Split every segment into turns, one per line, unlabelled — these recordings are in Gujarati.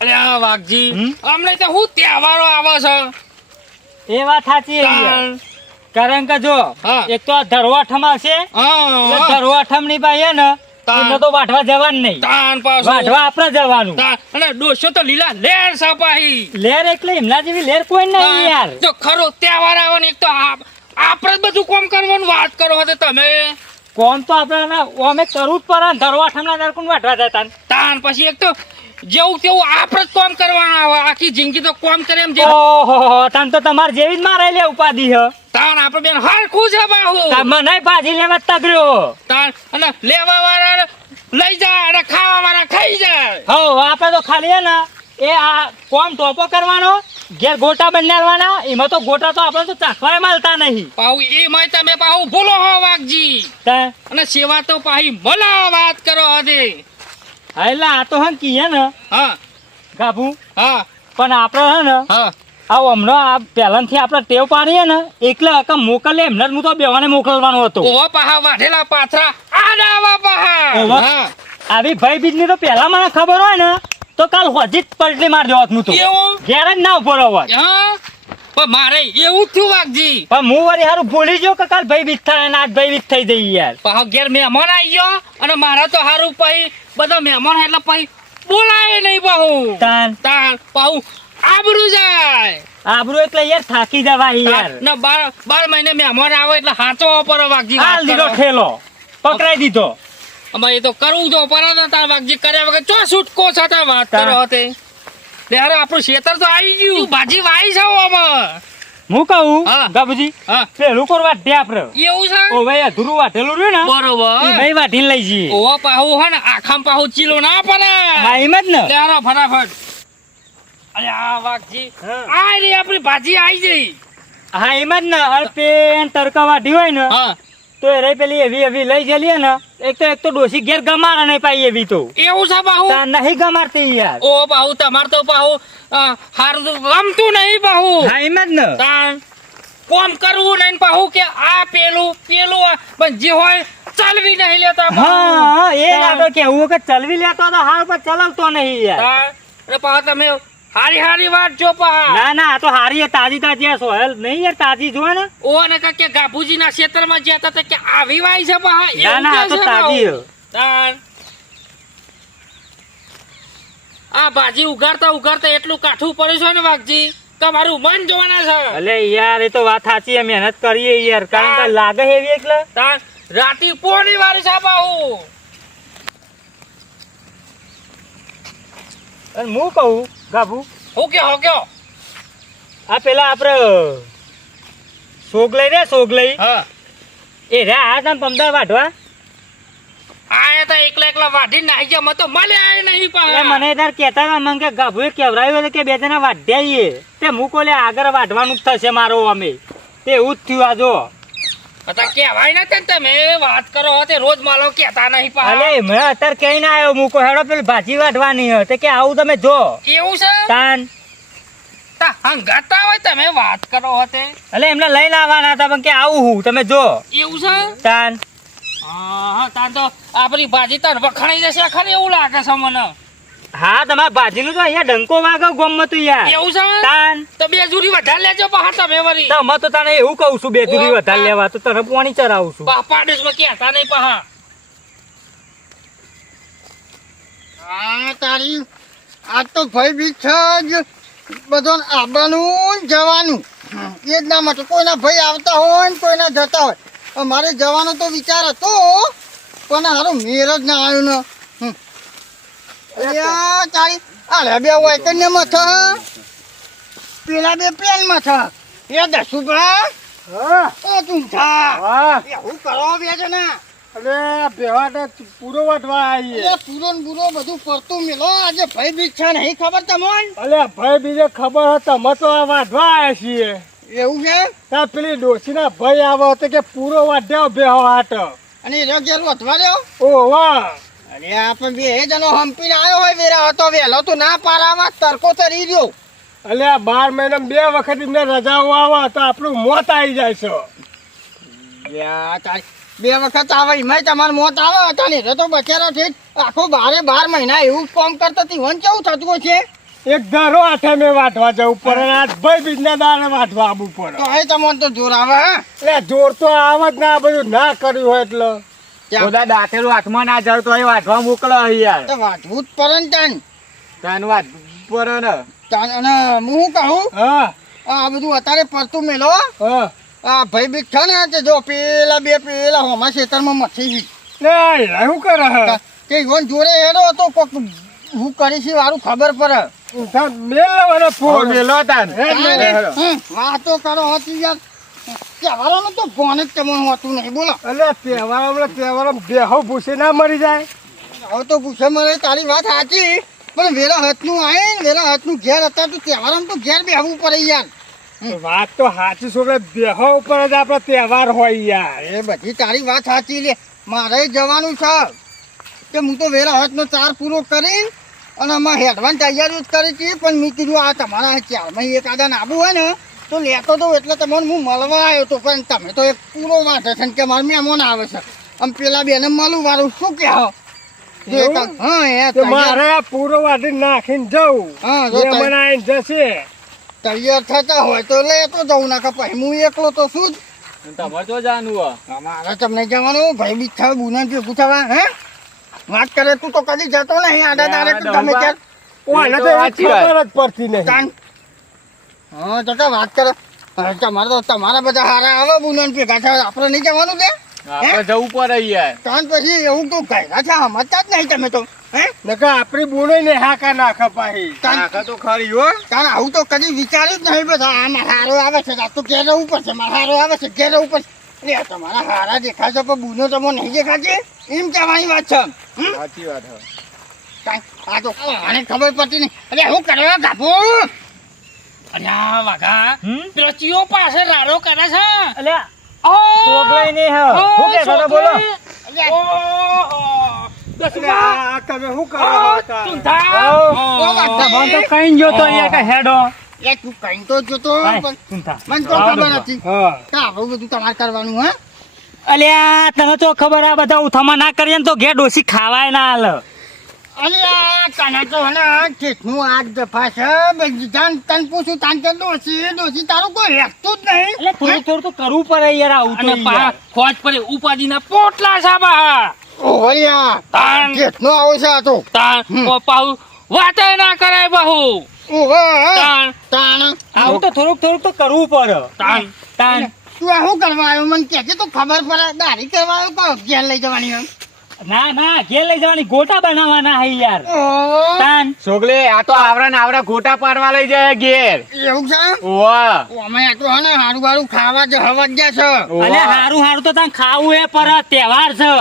અરે આ વાઘજી. અમને તો હું તહેવારો આવે છે?
એ વાત સાચી. કારણ કે જો એક તો આ ધરવાઠમાં છે ધરવાઠમની પાસે ને એમને તો વાઢવા જવાનું નહીં.
તાન પાછું.
વાઢવા આપણે જવાનું.
અને ડોસો તો લીલા લેર સપાહી
લેર એટલે એમના જેવી લેર કોઈ નહીં યાર.
તો ખરો તહેવાર આવે ને એક તો આપ- આપણે જ બધું કોમ કરવાનું વાત કરો હતો તમે.
કોમ તો આપણે અમે કરવું જ પડે ને ધરવાઠમ ના નરકું વાઢવા જતા
તાન? પછી એક તો જેવું તેવું આપણે જ કોમ કરવાના આવે આખી જિંદગી તો કોમ કરે એમ જે
ઓહો તાન તો તમારે જેવી જ મારે લે ઉપાધિ હ.
તાન આપણે બેન હરખું છે બાહુ.
મને ભાજી લેવા તગડ્યો
તાન અને લેવા વાળા લઈ જાય અને ખાવા વાળા ખાઈ જાય
હો આપણે તો ખાલી ને. એ આ કોમ ટોપો કરવાનો ઘેર ગોટા બનાવવાના એમાં તો ગોટા તો આપણે તો ચાખવાય મળતા નહીં.
એ મય તમે પાઉ ભૂલો હો વાઘજી. અને સેવા તો પાહી મલા વાત કરો હદે.
એટલે આ તો હં કીએ ને.
હા.
ગાભુ.
હા.
પણ આપણે હે ને
હા.
આ હમણાં આ પહેલાંથી આપણે ટેવ પાડીએ ને એકલા હકમ મોકલે એમને હું તો બેવાને મોકલવાનો હતો.
ઓવા પાહા વાઢેલા પાથરા આડાવા પાહા.
ઓવા?
હા.
આવી ભાઈ બીજની તો પહેલા મને ખબર હોય ને તો કાલ હોજી જ પલટી માર દેવાત હું તો.
એવું?
ઘેર જ ના ઉપર
હા? પણ મારે એવું થયું વાઘજી.
પણ હું વળી હારું ભૂલી ગયો કે કાલ ભાઈ બીજ થાય અને આજ ભાઈ બીજ થઈ જઈ યાર.
પણ ઘેર મહેમાન આવી ગયો અને મારા તો હારું પછી બધા મહેમાન એટલે પછી બોલાય નહીં બહુ.
તાન.
તાન પાહુ આબરું જાય.
આબરું એટલે યાર થાકી જવા યાર.
ના બાર બાર મહિને મહેમાન આવે એટલે હાચો પર વાઘજી
હાલ દીધો. ઠેલો. પકડાઈ દીધો.
અમારે એ તો કરવું તો પર તા વાગજી કર્યા વગર ચો છૂટકો છતાં વાત કરો તે ત્યારે આપણું ખેતર તો આવી ગયું. ભાજી વાઈ છે આમાં?
હું કહું
હા.
પેલું કરવા દે આપણે.
એવું છે?
ઓ ભાઈ અધૂરું વાટેલું રહ્યું ને?
બરોબર.
ભાઈ વાટીને લઈ જઈએ.
ઓ પાહુ હે ને આખામ પાહુ ચીલો ના પડે.
હા એમ જ ને.
ત્યારે ફટાફટ. અરે આ વાઘજી આ રે આપણી ભાજી આવી જઈ
હા એમ જ ને. અલ્પેન તડકા વાઢી હોય ને
હા.
તો એ પેલી એવી એવી લઈ જલીએ ને એક તો એક તો ડોસી ઘેર ગમાર નહીં પાઈ એવી તો.
એવું છે
બાહુ? નહીં ગમારતી યાર.
ઓ બાહુ તમાર તો બાહુ હાર ગમતું નહીં બાહુ.
હા એમ જ ને.
કોમ કરવું નહીં પાહુ કે આ પેલું પેલું પણ જે હોય ચલવી નહીં લેતા
હા એ. આગળ કેવું કે ચલવી લેતો તો હાલ પર ચલાવતો નહીં યાર.
અરે અને તમે હારી હારી વાત જો પા
ના ના આ તો હારી તાજી તાજી સોહેલ. નહીં યાર તાજી જો ને.
ઓ ને કે ગાભુજી ના ક્ષેત્રમાં જ્યાં હતા કે આવી વાય છે પા
ના ના આ તો તાજી
આ ભાજી ઉગાડતા ઉગાડતા એટલું કાઠું પડ્યું છે ને વાઘજી. તમારું મન જોવાના છે.
અલે યાર એ તો વાત સાચી મહેનત કરીએ યાર. કારણ કે લાગે એવી એટલે.
રાતી પોણી વાળી છે પાહુ
અને હું કહું ગાભુ?
હું કે હો કયો?
આ પેલા આપણે સોગલઈ રે સોગલઈ
હા.
એ રે આ તમ પમદાર વાઢવા.
આયા તો એકલા એકલા વાઢી નાખી ગયા મતો મળે આય નહીં પા
મને તાર કહેતા મને કે ગાભુએ કેવરાયું કે બે જણા વાઢ્યા તે હું કોલે આગળ વાઢવાનું જ થશે મારો અમે. તે એવું જ થયું આ જો.
કહેવાય ને તમે વાત કરો તે રોજ માલો કહેતા નહીં પા.
અલે મેં અત્યારે કઈ ના આવ્યો મૂકો હેડો પેલી ભાજી વાઢવાની હે તે કે આવું તમે જો.
એવું છે?
તાન.
તા હંગાતા હોય તમે વાત કરો હતે
એટલે એમને લઈને આવવાના હતા પણ કે આવું હું તમે જો.
એવું છે?
તાન.
હા હા તાન તો આપણી ભાજી તાર વખણાઈ જશે ખરી એવું લાગે છે મને.
હા તમારા ભાજીનું તો અહીંયા ડંકો વાગે ગમમાં તું યાર.
એવું છે?
તાન.
તો બે જુરી વધારે લેજો પા તમે વરી
તો અમે તો તને એવું કહું છું બે
જુરી
વધારે. લેવા તો તને પાણી ચરાવું છું.
પા પાડેશમાં કહેતા નહીં પા
હા. તારી આ તો ભય બી છે જ. બધો આવવાનું જવાનું. એ જ ના માટે કોઈના ભય આવતા હોય ને કોઈના જતા હોય. મારે જવાનો તો વિચાર હતો પણ હારું મેર જ ના આવ્યો ને. હમ. અલ્યા તારી બે વાયકન્યમાં છે પેલા બે પેનમાં છે એ તું થા એવું કરો બે જણા?
અરે બેવા તો પૂરો વાટવા
અરે પૂરો ને બધું ફરતું મેલો. આજે ભય બીજ છે નહીં ખબર તમને?
અરે ભાઈ બીજે ખબર હતા અમે તો આ વાઢવા આવ્યા છીએ.
એવું છે?
ત્યાં પેલી ડોશીના ભાઈ આવો તો કે પૂરો વાઢ્યો બે હાટ.
અને એ વધવા રહ્યો?
ઓ વાહ.
અરે આપણે બે જણો હંપીને આવ્યો હોય વેરા હતો વેલો તો ના પારાવા તરકો તરી ગયો.
અલે આ બાર મહિના બે વખત એમને રજાઓ આવે તો આપણું મોત આવી જાય છે.
બે વખત આવે એમાંય તમારે મોત આવે હતા ને તો બચારો છે. આખો બારે બાર મહિના એવું કામ કરતા હતી વન કેવું થતું છે?
એક ધારો આઠે મેં વાટવા જવું પડે આજ ભાઈ બીજના દાડે વાટવા આવવું પડે.
તો એ તમને તો જોર આવે
એટલે જોર તો આવે જ ના બધું ના કર્યું હોય એટલે.
બધા દાંતેલું હાથમાં ના જાવ તો એ વાટવા મોકલો યાર.
તો વાંચવું જ પડે ને તાન.
તાન વાત પર ને.
તાન અને હું કહું?
હા.
આ બધું અત્યારે પરતું મેલો.
હા.
આ ભાઈ બીક છે ને તે જો પેલા બે પેલા હોમા ખેતરમાં મચ્છી
લે આ શું કરે હે?
કે ઈવન જોડે હેડો હતો કોક હું કરી છે વારું ખબર પડે.
તા મેલ લેવાનો ફોન.
મેલો તાન.
વાતો કરો હતી યાર. તહેવારોનું તો ફોન જ તમને હોતું નહીં બોલો.
એટલે તહેવાર તહેવાર બેહો ભૂસે ના મરી જાય.
હવે તો પૂછે મરે તારી વાત સાચી પણ વેલા હાથનું આવે ને વેલા હાથનું ઘેર હતા તો તહેવારમાં તો ઘેર બેહવું પડે યાર.
વાત તો સાચી છોકરા બેહો ઉપર જ આપણો તહેવાર હોય યાર.
એ બધી તારી વાત સાચી લે. મારે જવાનું છે કે હું તો વેલા હાથનો ચાર પૂરો કરીને અને આમાં હેડવાની તૈયારી જ કરી છીએ પણ મેં કીધું આ તમારા ચારમાં એક આદા આબુ હોય ને તો લેતો તો એટલે તમને હું મળવા આવ્યો હતો પણ તમે તો એક પૂરો વાંચે છે કે મારા મહેમાન આવે છે. આમ પેલા બેને મળું વાળું શું
મારે પૂરો વાટી નાખીને જવું.
હા, જો
એ
તૈ-
મને આઈને જશે.
તૈયાર થતા હોય તો લેતો જવું ના પછી હું એકલો તો શું
તમારે તો
અમારે તમને જવાનું ભાઈ બી થવા બુના હે? વાત કરે તું તો કદી જતો નહીં આડા તારે તમે ગમે
ઓને તો એવી ખબર જ પડતી નહીં.
હા વાત કરે. તમારે તો તમારા બધા હારા આવે બુના પે. કાઠા આપણે નહીં જવાનું કે?
આપણે જવું પડે યાર.
તાન પછી એવું તો કઈ છે સમજતા જ નહીં તમે તો હે?
નકર આપણી બોલે ને હાકા નાખે પાહી
તાન
તો ખરી હો.
તાન આવું તો કદી વિચાર્યું જ નહીં બધા આ મારા હારો આવે છે આ તો ઘેર રહેવું પડશે મારા હારો આવે છે ઘેર રહેવું પડશે. એટલે તમારા હારા દેખાશે છે પણ બુનો તમે નહીં દેખાશે એમ કહેવાની વાત છે
સાચી વાત હે.
કાંઈ આ તો આને ખબર પડતી નહીં. અરે હું કરવા ગાભો?
અરે વાઘા પેલો ચિયો પાસે રાડો કરે છે.
એટલે
ઓ!
છોકરાઈ નહીં હે.
ઓ,
કે છે બોલો.
ઓહો. દસમા.
તમે શું કરો
તુંધા.
ઓ,
ઓ.
વાઘા.
મને તો કઈ જોતો અહીંયા કે હેડો.
એ તું કઈ તો મને તો ખબર હતી
હા.
કે આવું બધું તમારે કરવાનું હે?
અલ્યા તને તો ખબર આ બધા ઉથામાં ના કરીએ ને તો ઘેર ડોસી ખાવાય ના હાલ.
અરે આ તને તો કેટલું આજ દફા છે. બે જાન તન પૂછું તાન કે દોશી દોશી તારું કોઈ હેકતું જ નહીં.
એટલે થોડું થોડું તો કરવું પડે યાર આવું
અને પા ખોજ પડે ઉપાધિના પોટલા છે બા
ઓહરિયા
તાન
કેટલું આવું છે આ તો.
તાન
હમ.
વાતે ના કરાય બહુ.
ઓહો
તાન
આવું તો થોડુંક થોડુંક તો કરવું પડે.
તાન
તાન
તું આ શું કરવા આવ્યો? મને કે તો ખબર પડે. દારી કરવા આવ્યો કહો ઘેર લઈ જવાની એમ
ના ના ઘેર લઈ જવાની. ગોટા બનાવવાના હે યાર. તાન.
છોકલે આ તો આવરા ને આવરા ગોટા પાડવા લઈ જાય ઘેર.
એવું છે?
વાહ
અમે આ તો હને હારું હારું ખાવા જ હવા જ છે.
અને હારું હારું તો તને ખાવું એ પર તહેવાર છે.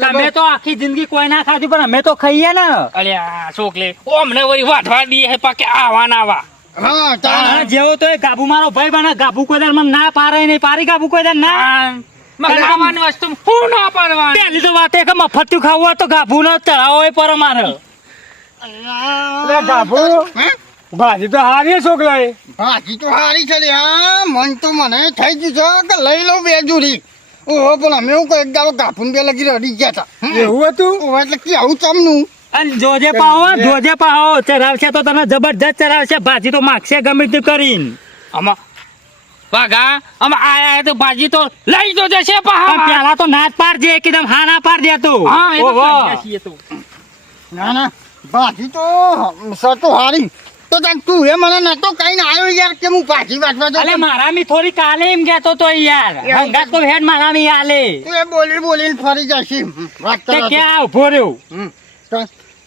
તમે તો આખી જિંદગી કોઈ ના ખાધી પણ અમે તો ખાઈએ ને.
અલે આ છોકલે અમને વળી વાઢવા દઈએ હે પાકે આવા ના આવા.
હા
જેવો તો એ ગાભુ મારો ભાઈ બને ગાભુ કોઈ દર મને ના પારે નહીં. પારી ગાભુ કોઈ દર ના?
ખાવાની વસ્તુ હું ના પાડવાની.
પહેલી તો વાત એ કે મફતિયું ખાવું હોય તો ગાભુ ન ચડાવો એ પર મારે
ગાભુ? ભાજી તો હારી છોકરાએ.
ભાજી તો હારી છે આ મન તો મને થઈ ગયું છે કે લઈ લઉં બે જુરી ઓહો પણ અમે એવું એક દાડો ગાફુન બે લગી રડી ગયા હતા.
એવું હતું?
ઓહો એટલે કે આવું તમનું
અને જોજે પાહો જોજે પાહો ચરાવશે તો તને જબરજસ્ત ચરાવશે. ભાજી તો માગશે ગમે તે કરીને.
આમાં વાઘા આમ આયા હે તો ભાજી તો લઈ તો જશે
પણ પેલા તો નાત પાર પાડજે એકદમ હા ના પાડ દે તું.
હા એ તો. તો.
ના ના ભાજી તો સતો હારી. તો તન તું એ મને નતો કઈ ના આવ્યો યાર કે હું ભાજી વાટવા
અલે
મારા
મી થોડી કાલે એમ કહેતો તો યાર. હંગાત તો હેડ મારામી આલે.
તું એ બોલી બોલીને ફરી જશે. વાત
તો
કે
ક્યાં ઊભો રહ્યો?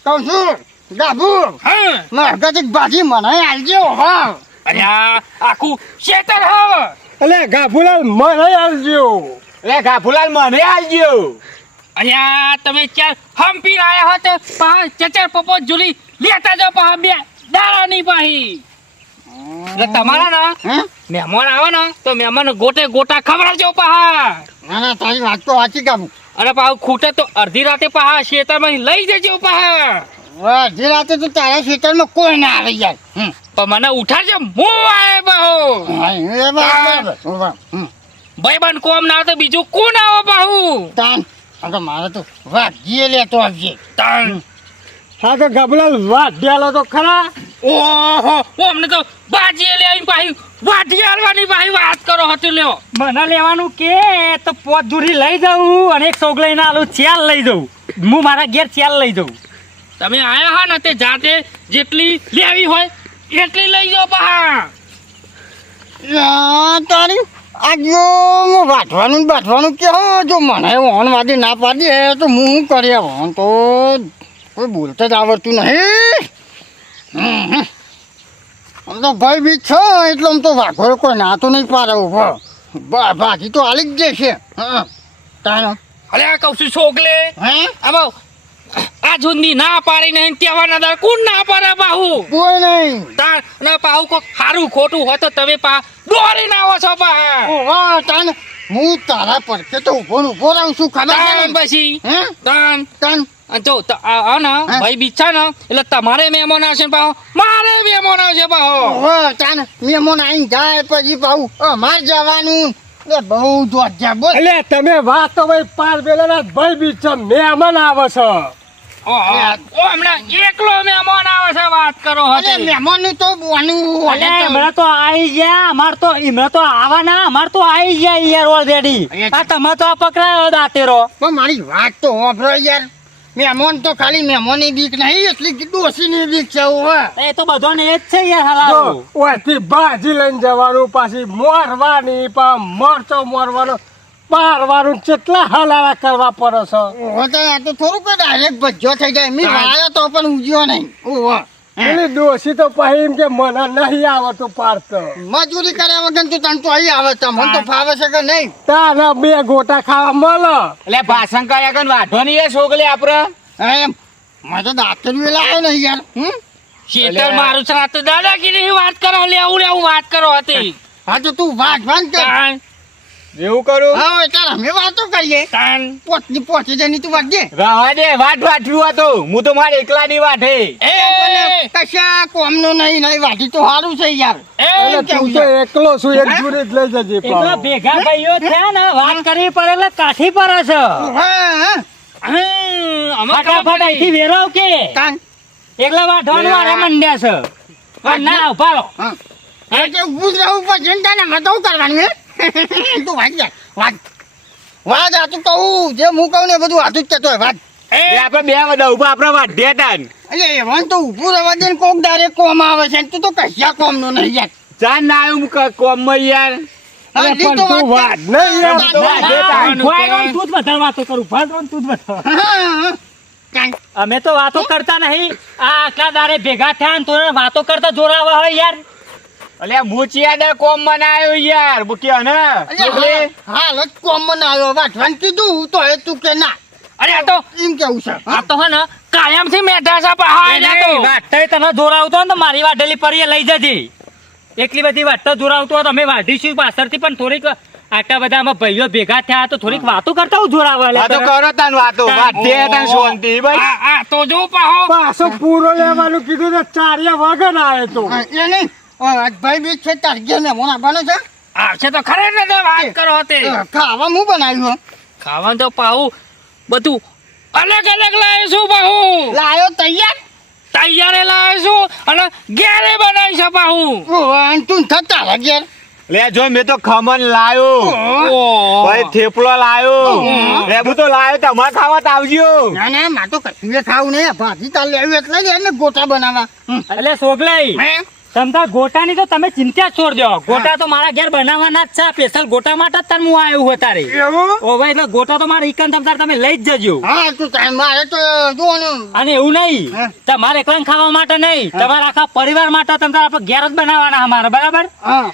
કહું છું ગાભુ
હા.
મારા ભાજી મને આલજો હા
અરે આખું શેતર હવે
અલે ગાભુલાલ મને આવજો
અલે ગાભુલાલ મને આવજો
આ તમે ચાર હમ્પી આયા હો તો પા ચચર પપો જુલી લેતા જો પા બે દાડાની પાહી. એટલે તમારા ના? મહેમાન આવે ને તો મહેમાન ગોટે ગોટા ખવડાવજો પા
ના ના તારી વાત તો સાચી ગાભુ
અરે પાછું ખૂટે તો અડધી રાતે પા શેતરમાં લઈ જજો પા
અડધી રાતે તો તારા ખેતરમાં કોઈ ના આવે યાર.
પણ મને ઉઠાડજો હું આવે બહુ.
ભાઈ
બન. કોમ ના આવે તો બીજું કોણ આવે બાહુ?
તાન તો મારે તો વાઘીએ લેતો આવજે.
તાન.
હા તો ગબલાલ વાઢ્યાલો તો ખરા?
ઓહો અમને તો બાજીએ લે આવીને ભાઈ વાઢિયાલવાની પાછી વાત કરો હતી લ્યો.
મને લેવાનું કે તો પોત દૂરી લઈ જાઉં અને એક સોગ લઈને આલું ચેલ લઈ જાઉં હું મારા ઘેર ચેલ લઈ જવું.
તમે આયા હા ને તે જાતે જેટલી લેવી હોય એટલી લઈ જાઓ
પહા તારી આ જો હું વાંચવાનું ને બાંધવાનું કે જો મને વહન વાદી ના પાડી તો હું શું કરીએ? વહન તો કોઈ બોલતા જ આવડતું નહીં. આમ તો ભાઈ બી છે એટલે આમ તો વાઘો કોઈ ના તો નહીં પાડે ઊભો. બાકી તો હાલી જ જશે. હા તારો
અરે આ કઉ છું છોકલે.
હે?
આમાં આ જુંદી ના પાડી નહીં તહેવાર ના દાડે કોણ ના પાડે બાહુ?
કોઈ નહીં.
તાર ને પાહુ કો હારું ખોટું હોય તો તમે પા દોરી ના આવો છો પા
ઓહો તાન હું તારા પરકે તો ઊભો ઊભો રહું છું
ખાના
ને?
પછી
હે?
તાન
તાન
જો ત- આ આ ને
હા.
ભાઈ બીચા ને એટલે તમારે મહેમાન આવશે પાહો મારે મહેમાન આવશે પાહો
તાન મહેમાન આઈને જાય પછી પાછું અમાર જવાનું. એ બહુ જોજા બોલ.
એટલે તમે વાત તો ભાઈ પાર બેલા ભાઈ બીજ છે મહેમાન આવે છે.
ઓ એકલો મહેમાન આવે છે વાત કરો
અરે તો બોનું
અલે હમણાં તો આવી ગયા અમાર તો એમણે તો આવાના અમાર તો આવી ગયા યાર ઓલરેડી આ તમે તો આ પકડાયો દાંતેરો.
પણ મારી વાત તો હોભળો યાર. મહેમાન તો ખાલી મહેમાનની બીક નહીં એટલી ડોસીની બીક છે
એ તો બધાને એ જ છે યાર
જો
હાલારું
ઓયથી ભાજી લઈને જવાનું પાછી મોરવાની પા મરચો મોરવાનો. પારવાનું કેટલા હલાવા કરવા પડે છે?
ઓહો તો આ તો ડાયરેક્ટ ભજ્જો થઈ જાય. મી વાયો તો પણ ઉજ્યો નહીં. ઓહો
ડોસી તો પછી એમ કે મને નહીં આવતું પારતો
મજૂરી કર્યા વગર તું તને તો અહીં આવે તમને તો ફાવે છે કે નહીં?
તારા બે ગોટા ખાવા મળે.
એટલે ભાષણ કર્યા કન વાઢવાની એ છોકલી આપડે.
એમ. મેં તો દાંતરી લાવ્યો નહીં યાર. હમ?
શેતર મારું છે. આ તો દાદાગીરી વાત કરો. લેવું લેવું વાત કરો હતી.
હા તો તું વાત વાત કર.
એવું કરું?
હા એટલે અમે વાતો કરીએ.
તાન.
પોચી જની તું વાત દે.
રવા દે વાટ વાટવ્યું હતું હું તો મારે એકલા ની વાટે
એ
કશા કોમનું નહીં નહીં વાટી તો સારું છે યાર.
એ
તું તો એકલો છું એક જોડે જ લઈ જજે
એટલા ભેગા ભાઈઓ થયા ને વાત કરવી પડે એટલે કાઠી પડે છે.
હા
ફટાફટ અહીંથી વેરાવ કે?
તાન.
એકલા વાઢવાનું વાળા મંડ્યા છે. પણ ના ઉભારો
હા. એટલે ઉભું જ રહેવું પડશે ને મતો તો કરવાનું હે? તું વાત યાર વાત વાત આતું તું કહું જે હું કહું ને બધું આતું જ કહેતો હોય વાત
એ
એટલે બે બધા ઊભા આપડે વાઢ્યા તા
એટલે એમાં તો ઊભું રહેવા દે ને કોક દારે કોમ આવે છે તું તો કશા કોમનું નહીં યાર.
ચાર ના આવ્યું હું ક- યાર.
હા,
અરે
ઈ
પણ
તું વાત
વાત નહીં યાર.
ના, ના,
ના,
ના,
ઊભા રહો ને તું જ વધારે વાતો કરું ઊભા તું જ વધારે.
હા, હા. તાન
અમે તો વાતો કરતા નહીં. આ આટલા દારે ભેગા થયા ને તો વાતો કરતા જોરાવા હોય યાર.
એટલે મુચિયાદર કોમ બનાયો યાર કે ને છોકરી
હાલ જ કોમન આવ્યો કીધું તો એ તું કે ના.
અરે આ તો
એમ કેવું છે
આ તો હે ને કાયમથી મેઠા છે પા એટલે તો.
વાટતા તને જોરાવતો ને તો મારી વાઢેલી પરીએ લઈ જજે. એટલી બધી વાટતા જોરાવતો હોય તો અમે વાઢીશું પાછળથી પણ થોડીક આટલા બધા આમાં ભાઈઓ ભેગા થયા તો થોડીક વાતો કરતા હું જોરાવા લે
તો કરો તાન વાતો વાઢ્યા તાન શાંતિ ભાઈ
આ આ તો જો પાહો.
પાછો પૂરો લેવાનું કીધું તો ચાર્યા વગર આવે તો.
એ નહીં અ, ભાઈ બી છે તાર ઘેર મહેમાન આવવાનો છે.
આવશે તો ખરે ને તે વાત કરો હતી
ખાવા હું બનાવ્યું
ખાવાનું તો પાહુ બધું અલગ અલગ લાવીશું પાહુ
લાયો તૈયાર?
તૈયારે લાવીશું અને ઘેરે બનાવી છે પાહુ
તું થતા ઘેર.
લે જો મેં તો ખમણ લાયો. ભાઈ થેપલો લાયો. તો લાયો તમારે ખાવા તો આવજો.
ના ના મારે તો કશું ખાવું નહીં. ભાજી તાર લેવી એટલે જ એને ગોટા બનાવવા.
એટલે સોગલાઈ? તમતા ગોટાની તો તમે ચિંતા જ છોડ દો. ગોટા તો મારા ઘેર બનાવવાના જ છે. સ્પેશિયલ ગોટા માટે જ તને હું આવ્યો હું તારે
એવું?
ઓ ભાઈ એટલે ગોટા તો મારા ઈકન તમતાર તમે લઈ જ જજો.
હા તું તાર મારે તો જોવાનું
અને એવું નહીં. તમારે એકલા ખાવા માટે નહીં. તમારા આખા પરિવાર માટે તમારે આપણે ઘેર જ બનાવવાના અમારે બરાબર?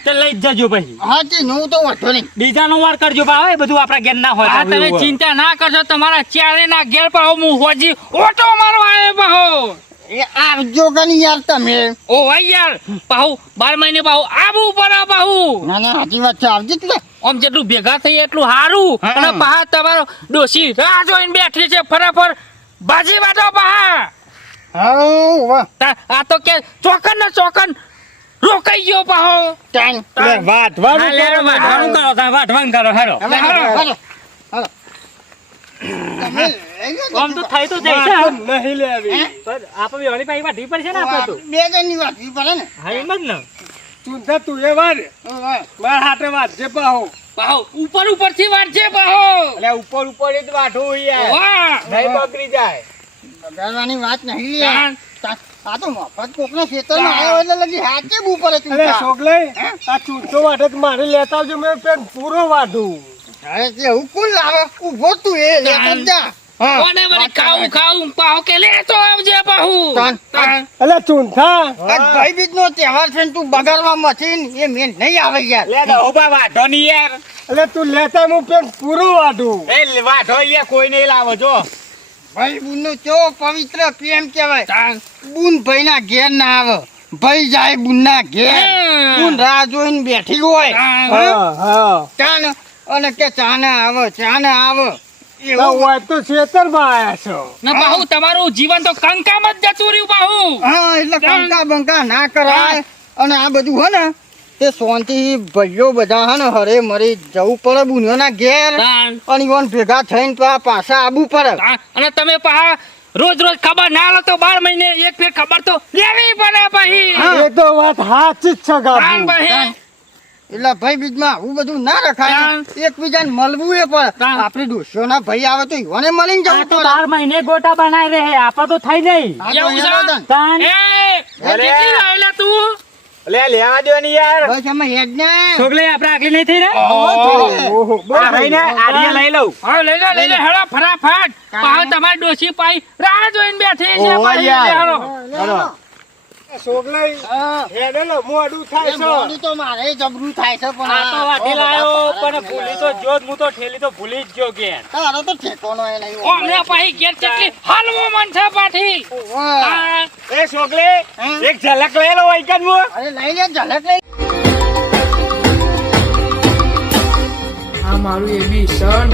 તો લઈ જ જજો પછી.
હા તે હું તો વાંધો નહીં.
બીજાનો વાર કરજો ભાઈ બધું આપણા ઘેર ના હોય
આ તમે ચિંતા ના કરશો. તમારા ચારે ના ઘેર પર હું હોજી ઓટો મારવા આવ્યો પાહો
એ આવજો યાર તમે.
ઓ ભાઈ યાર પાહુ બાર મહિને પાહુ આવું પડે પાહુ.
ના ના સાચી વાત છે આવજે તું
આમ જેટલું ભેગા થઈ એટલું સારું. અને પહા તમારો ડોશી રાહ જોઈને બેઠી છે ફટાફટ બાજી વાટો પહા.
હા
આ તો કે ચોકન ને ચોકન રોકાઈ ગયો પાહો.
હા,
કરો
વાટવાનું. કરો હારો.
હેરો. તમે
આમ તો થઈ તો
બધું.
નહીં લેવી
પણ આપણે બેવાની પાસે વાટવી પડશે ને આપણે તો.
બે જણની વાટવી પડે ને.
હા એમ જ ને.
ચૂંધા તું એ વાર. મારા હાથે વાટજે પાહો.
પાહો ઉપર ઉપરથી વાટજે પાહો.
એટલે ઉપર ઉપર જ વાઢું યાર. નહીં બગડી જાય.
બગાડવાની વાત નહીં લે. આ તો મફત કોકના ખેતરમાં આવ્યો એટલે લગી હાચે બૂ પડે તું
અરે
તા.
આ ચૂંટો વાઢે તો મારે લેતા આવજો મેં પેન પૂરો વાઢું.
અરે તે લાવે? ઊભો તું એ લેતા જા.
કોને મને ખાવું ખાવું પાહો કે લેતો આવજે પાહુ.
તાન.
તાન.
એટલે ચૂંધા
ભાઈ બીજ નો તહેવાર છે તું બગાડવા મથી એ મેં નહીં આવે યાર.
લે ડહોબા વાઢો ની યાર.
એટલે તું લેતા હું પેન પૂરો વાઢું.
એ વાઢો યાર કોઈ નહીં લાવો જો.
ભાઈ બુન નો ચો પવિત્ર પ્રેમ કહેવાય. બુન ભાઈ ના ઘેર ના આવે. ભાઈ જાય બુન ના ઘેર બુન રાહ જોઈને બેઠી હોય. હા?
હા હા.
ચા ને અને કે ચા ના આવે ચા ના આવે. એવું
હોય તો ખેતરમાં આયા છો.
ના પાહુ તમારું જીવન તો કંકામ જ જતું રહ્યું પાહુ
હા એટલે કંકા બંકા ના કરાય. અને આ બધું હે ને તે શાંતિ ભાઈઓ બધા હે ને હરે મરી જવું પડે બુનિયો ના ઘેર. અને ઈવન ભેગા થઈને પાછા આબુ પડે.
અને તમે પા રોજ રોજ ખબર ના લો તો બાર મહિને એક ફેર ખબર તો લેવી પડે પછી
એ તો વાત સાચી જ છે ગાભુ.
એટલે ભાઈ બીજમાં આવું બધું ના રખાય. એકબીજાને મળવું એ પણ.
તાન.
ડોસો ના ભાઈ આવે તો ઈવોને મળીને જવું
તો બાર મહિને ગોટા બનાવી રહે આપડે તો થઈ નહીં.
આ તો
એવું છે?
હેડો તાન.
તાન
એ, એ
અરે.
કેટલી લાવેલા તું?
લે લેવા દો ની યાર.
બસ અમે હેડ ને.
છોકરી આપણે આગળ નહીં થઈ ને
ઓહો
આ રહીને આડિયા લઈ લઉં.
હા લઈ લે લઈ લે હેડો ફટાફટ. પાહો તમારી ડોસી પાઈ રાહ જોઈને બેઠી છે હેડો.
ચલો
હેડેલો મોડું થાય છે.
મોડું તો મારે જબરું થાય છે પણ
આ તો વાટી લાયો પણ ભૂલી તો જો હું તો ઠેલી તો ભૂલી જ ગયો કે
તારો તો ઠેકોનો એ નહીં
ઓ, હમણાં પાછી ઘેર હાલવો મન છે પાછી
એ
હે?
એક ઝલક લઈ લો વૈકન મુ.
અરે લઈ લે ઝલક લઈ.
આ મારું એબી સન